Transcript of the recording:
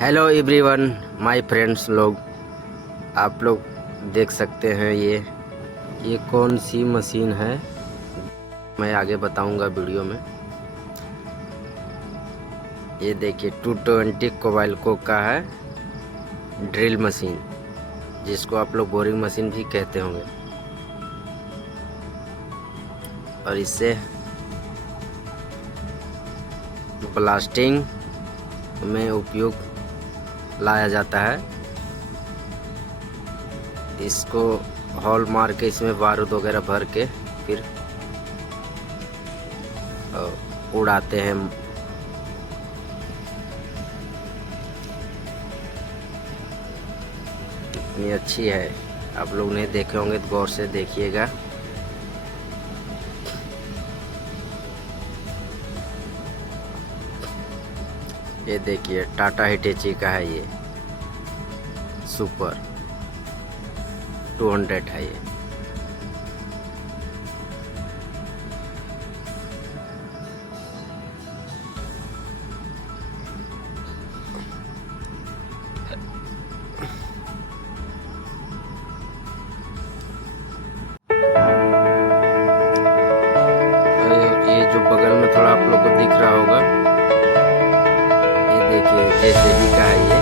Hello everyone my friends लोग, आप लोग देख सकते हैं ये कौन सी मशीन है। मैं आगे बताऊंगा वीडियो में। ये देखिए 220 कोबाल्को का है ड्रिल मशीन, जिसको आप लोग बोरिंग मशीन भी कहते होंगे। और इससे ब्लास्टिंग में उपयोग लाया जाता है। इसको हॉल मार के इसमें बारूद वगैरह भर के फिर उड़ाते हैं। इतनी अच्छी है, आप लोग नहीं देखे होंगे तो गौर से देखिएगा। ये देखिए टाटा हिटेची का है, ये सुपर 200 है ये। ये जो बगल में थोड़ा आप लोग को दिख रहा होगा, ये देखिए जेसीबी का है ये।